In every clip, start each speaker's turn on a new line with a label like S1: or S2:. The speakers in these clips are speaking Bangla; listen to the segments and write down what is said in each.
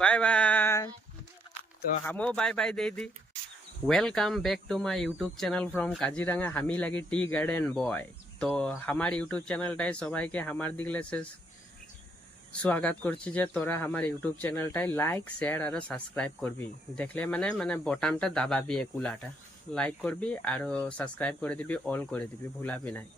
S1: বাই বাই তো আমিও বাই বাই দিয়ে দিই welcome back to my YouTube channel from Kaziranga হামি লাগি টি গার্ডেন বয় তো আমার ইউটিউব চ্যানেলটায় সবাইকে আমার দিকলে শেষ স্বাগত করছি যে তোরা আমার ইউটিউব চ্যানেলটায় লাইক শেয়ার আর সাবস্ক্রাইব করবি দেখলে মানে মানে বটামটা দাবাবি একুলাটা লাইক করবি আর সাবস্ক্রাইব করে দিবি অল করে দিবি ভুলাবি নাই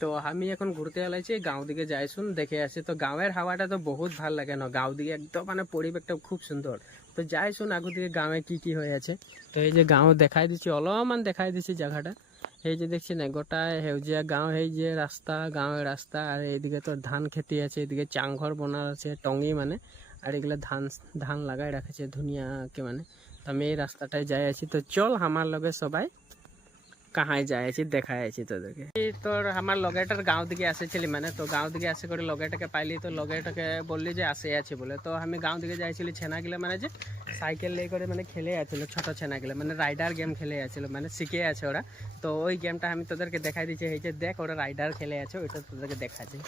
S1: তো আমি এখন ঘুরতে এলাইছি, গাঁও দিকে যাইছুন দেখে আসি। তো গাঁয়ের হাওয়াটা তো বহুত ভালো লাগে না, গাঁও দিকে একদম মানে পরিবেশটা খুব সুন্দর। তো যাইছুন আগু দিকে গাঁয়ে কি কি হয়ে আছে। তো এই যে গাঁও দেখাই দিচ্ছি অলপমান দেখাই দিচ্ছি জায়গাটা। এই যে দেখছি না গোটা সেউজীয়া গাঁও, এই যে রাস্তা গাঁৱের রাস্তা, আর এইদিকে তো ধান খেতি আছে এদিকে চাংঘর বনা আছে, টঙি মানে। আর এগুলো ধান ধান লাগাই রাখেছে, ধুনিয়াকে মানে। তো আমি এই রাস্তাটায় যাই আছি। তো চল, আমার লগে সবাই কাহাই যাই আছি দেখাই আছি তোদেরকে তোর আমার লগেটার গাঁও দিকে আসেছিলি মানে তো গাঁও দিকে আসে করে লগেটাকে পাইলি তো লগেটাকে বললি যে আসে আছে বলে তো আমি গাঁও দিকে যাইছিলি ছেনাগুলো মানে যে সাইকেল নিয়ে করে মানে খেলে আছিল ছোট ছেনাগুলো মানে রাইডার গেম খেলে আছিল মানে শিখে আছে ওরা তো ওই গেমটা আমি তোদেরকে দেখাই দিচ্ছি এই যে দেখ ওরা রাইডার খেলে আছে ওইটা তোদেরকে দেখাচ্ছি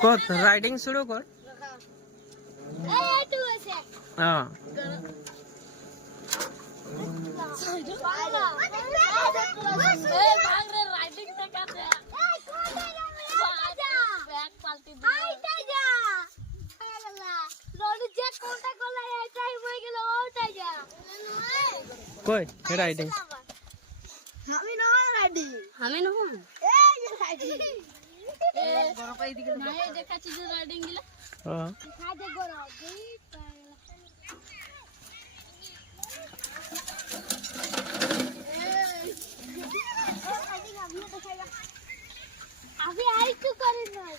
S1: কর রাইডিং শুরু কর। হ্যাঁ। কই রাইডিং
S2: আমি নহয় রাইডি
S3: আমি নহয়
S2: এই রাইডি
S3: নাই দেখাচ্ছি যে রাইডিং গিলা
S1: হ্যাঁ।
S2: খাইতে গরো আমি আরেকটু করে নয়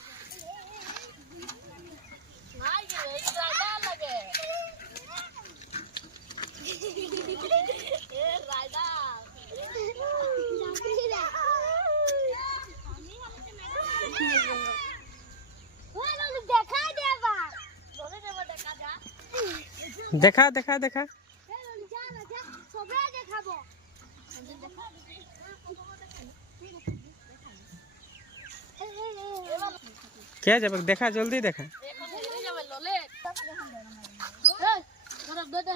S3: নাই গে এই রাইডার লাগে এ রাইডার
S2: দেখা দেবা
S3: বলে দেব দেখা যা
S1: দেখা দেখা দেখা। কে যাবে? দেখা জলদি দেখা।
S3: এখন হেরে যাবে ললে এই বরফ দে দে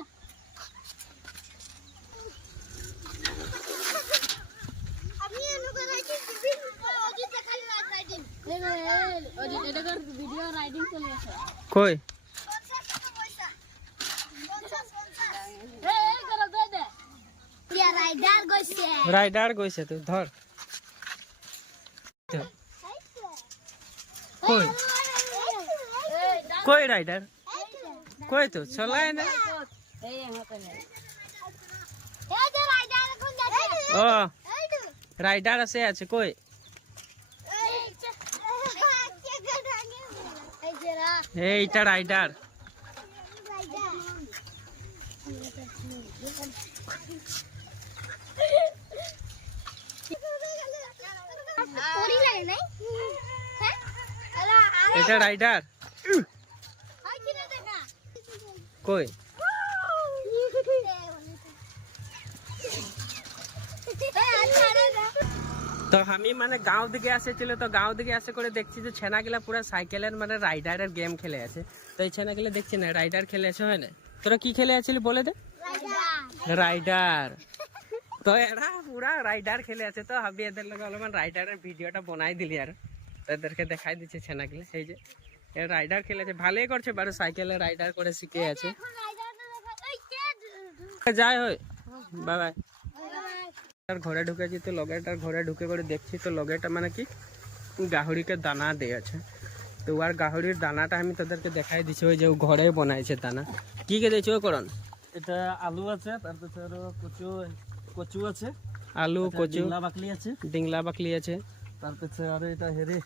S2: আমি এনুকে রাইডিং অজিত দেখালি রাইডিং
S3: এই রে এই ওই এটা কর ভিডিও রাইডিং চলে আছে
S1: কই
S2: পঞ্চাশ টাকা পয়সা পঞ্চাশ পঞ্চাশ
S3: এই এই বরফ দে দে
S2: প্রিয়া রাইডার গইছে
S1: রাইডার গইছে তো ধর। কই? কই রাইডার? কই তো? চলাই না। ও, রাইডার আছে আছে, কই? এইটা রাইডার। এটা রাইডার। কই? তো আমি মানে গাঁও দিকে আসেছিল, তো গাঁও দিকে আসে করে দেখছি যে ছেনাগুলা পুরো সাইকেলের মানে রাইডারের গেম খেলে আছে। তো এই ছেনাগুলা দেখছি না, রাইডার খেলে আছে, হয় না? তোরা কি খেলে আছিলি বলে দে। রাইডার। তো এরা পুরা রাইডার খেলে আছে, তো আমি এদের লগে অলপমান রাইডারের ভিডিওটা বনাই দিলি আর। তো এদেরকে দেখাই দিচ্ছে ছেনাগুলো সেই যে। রাইডার খেলেছে ভালোই করছে বারো সাইকেলে রাইডার করে শিখে আছে। যাই হয় বাই ঘরে ঢুকেছি তো লগেটার ঘরে ঢুকে করে দেখছি তো লগেটা মানে কি? গাহরিকে দানা দিয়ে আছে তো আর গাহরির দানাটা আমি তাদেরকে দেখাই দিচ্ছি ওই যে ঘরে বানাইছে দানা। কি কে দিয়েছে ও করন
S4: এটা আলু আছে তারপরে আরও কচু কচু আছে।
S1: আলু কচু।
S4: ডিংলা বাকলি আছে।
S1: ডিংলা বাকলি আছে।
S4: তারপরে আরও এটা হেরে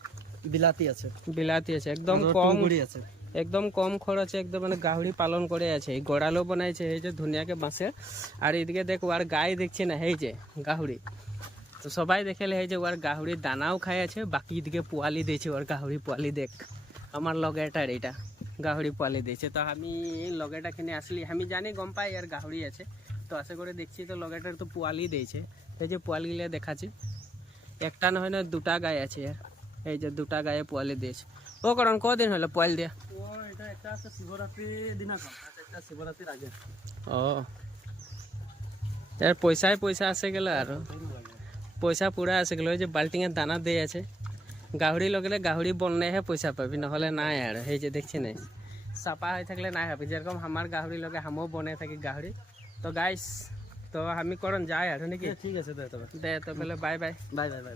S4: বিলাতি আছে।
S1: বিলাতি আছে একদম কম
S4: আছে।
S1: একদম কম খরচে একদম মানে পালন করে আছে এই গড়ালো বানাইছে এই যে ধুনিয়াকে বাঁশে আর এদিকে দেখ আর গায়ে দেখছি না এই যে তো সবাই দেখেলে এই যে ওর দানাও খাই আছে বাকি দিকে পোয়ালি দিয়েছে ওর গাহরি পোয়ালি দেখ আমার লগে এটার এইটা গাহরি পোয়ালি দিয়েছে। তো আমি লগেটা কিনে আসলি আমি জানি গম পাই আর গাহরি আছে তো আশা করে দেখছি তো লগেটার তো পোয়ালি দিয়েছে এই যে পোয়ালিগুলো দেখাচ্ছি। একটা না হয় না দুটা গায়ে আছে আর। এই যে দুটা গায়ে পোয়ালি দিয়েছে। ও কারণ কদিন হলো পোয়ালি দিয়া? ও এর পয়সায় পয়সা আসে গেল আর। পয়সা পুরা আসে গেল। ওই যে বাল্টিংয়ের দানা দিয়ে আছে। গাহরি লগেলে গাহরি বনলেহে পয়সা পাবি নহলে নাই আর। এই যে দেখছি নাই। চাপা হয়ে থাকলে নাই পাবি যেরকম আমার গাহরি লগে হামও বনে থাকি গাহরি তো গাইস তো আমি করন যাই আর নাকি?
S4: ঠিক আছে দে তবে।
S1: দে তো বলে bye bye
S4: bye bye bye